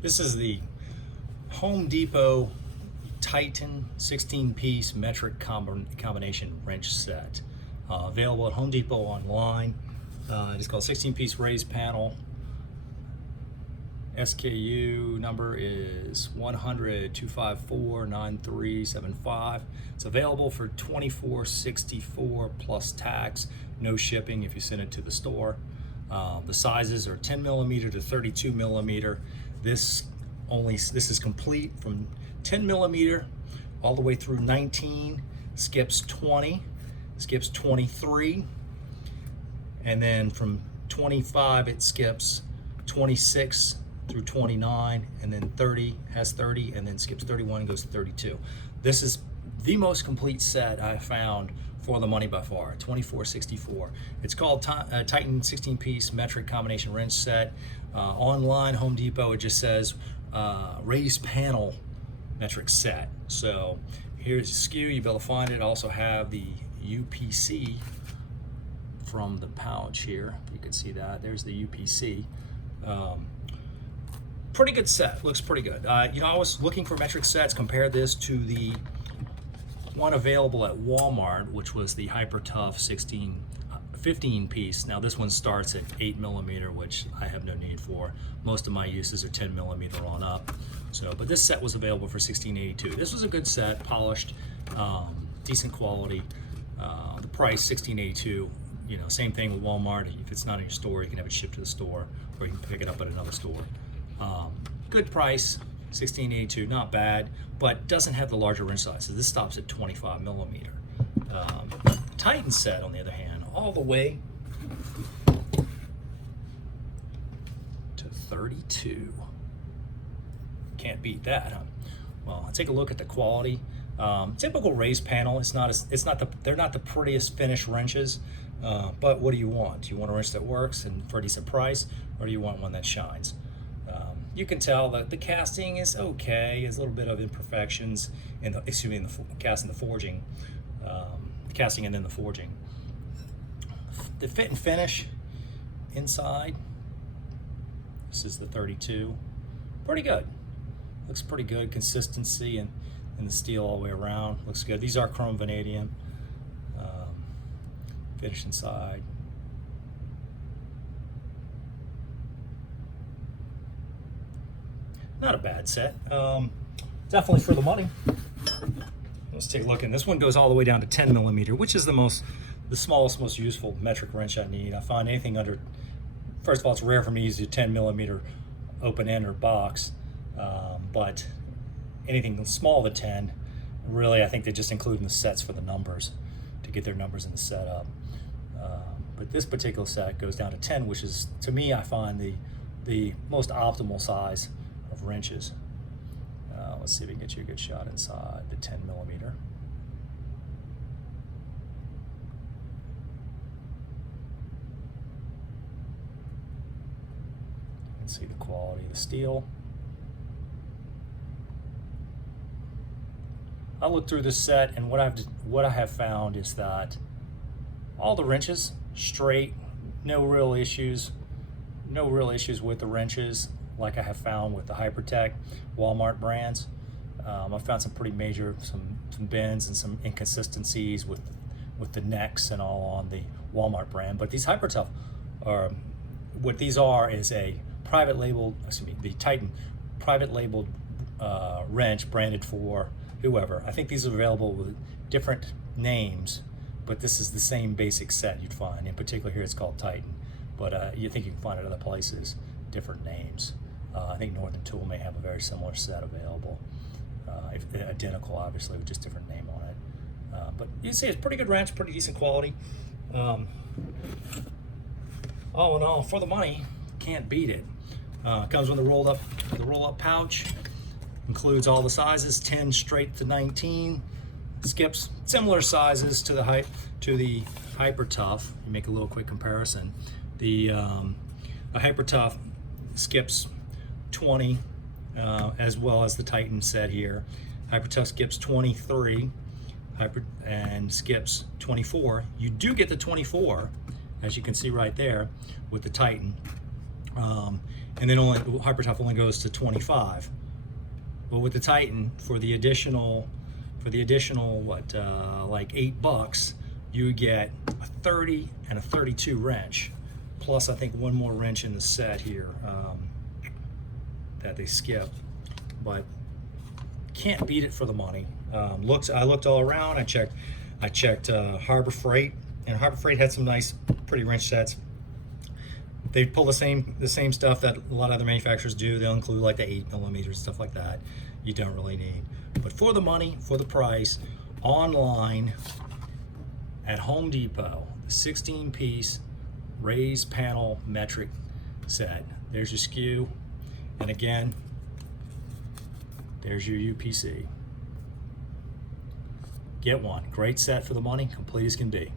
This is the Home Depot Titan 16-piece metric combination wrench set. Available at Home Depot online. It is called 16-piece raised panel. SKU number is 100-254-9375. It's available for $24.64 plus tax, no shipping if you send it to the store. The sizes are 10 millimeter to 32 millimeter. This is complete from 10 millimeter all the way through 19, skips 20, skips 23, and then from 25 it skips 26 through 29, and then 30 has 30, and then skips 31 and goes to 32. This is the most complete set I found for the money by far, $24.64. It's called Titan 16-piece metric combination wrench set. Online, Home Depot, it just says raised panel metric set. So here's the SKU, you'll be able to find it. I also have the UPC from the pouch here. You can see that. There's the UPC. Pretty good set, looks pretty good. I was looking for metric sets, compare this to the one available at Walmart, which was the Hyper Tough 15 piece. Now this one starts at 8 millimeter, which I have no need for. Most of my uses are 10 millimeter on up. So, but this set was available for $16.82. This was a good set, polished, decent quality. The price $16.82. Same thing with Walmart. If it's not in your store, you can have it shipped to the store, or you can pick it up at another store. Good price, $16.82, not bad, but doesn't have the larger wrench sizes. This stops at 25 millimeter. Titan set, on the other hand, all the way to 32. Can't beat that, huh? Well, take a look at the quality. Typical raised panel. They're not the prettiest finished wrenches, but what do you want? Do you want a wrench that works and for a decent price, or do you want one that shines? You can tell that the casting is okay. There's a little bit of imperfections in the casting, the forging, the casting and then the forging. The fit and finish inside. This is the 32. Pretty good. Looks pretty good. Consistency and the steel all the way around. Looks good. These are chrome vanadium. Finish inside. Not a bad set. Definitely for the money. Let's take a look. And this one goes all the way down to 10 millimeter, which is the smallest, most useful metric wrench I need. I find anything under, first of all, it's rare for me to use a 10 millimeter open end or box, but anything small to 10, really, I think they just include in the sets for the numbers to get their numbers in the setup. But this particular set goes down to 10, which is, to me, I find the most optimal size of wrenches. Let's see if we can get you a good shot inside the 10 millimeter. You can see the quality of the steel. I looked through this set, and what I have found is that all the wrenches straight, no real issues with the wrenches like I have found with the Hypertech Walmart brands. I've found some pretty major, some bends and some inconsistencies with the necks and all on the Walmart brand. But these Hypertough are, what these are is a private labeled, the Titan private labeled wrench branded for whoever. I think these are available with different names, but this is the same basic set you'd find. In particular here it's called Titan, but you think you can find it other places, different names. I think Northern Tool may have a very similar set available. If identical, obviously, with just different name on it. But you see, it's pretty good wrench, pretty decent quality. All in all, for the money, can't beat it. Comes with a roll-up pouch. Includes all the sizes, 10 straight to 19. Skips similar sizes to the Hypertough. You make a little quick comparison. The Hypertough skips 20, as well as the Titan set here. Hypertough skips 23, and skips 24. You do get the 24, as you can see right there, with the Titan. And then only Hypertough only goes to 25. But with the Titan, for the additional what, like $8, you get a 30 and a 32 wrench, plus I think one more wrench in the set here that they skip. But can't beat it for the money. I looked all around. I checked Harbor Freight, and Harbor Freight had some nice, pretty wrench sets. They pull the same stuff that a lot of other manufacturers do. They'll include like the 8mm, stuff like that. You don't really need. But for the money, for the price, online at Home Depot, the 16-piece raised panel metric set. There's your skew, and again, there's your UPC. Get one. Great set for the money, complete as can be.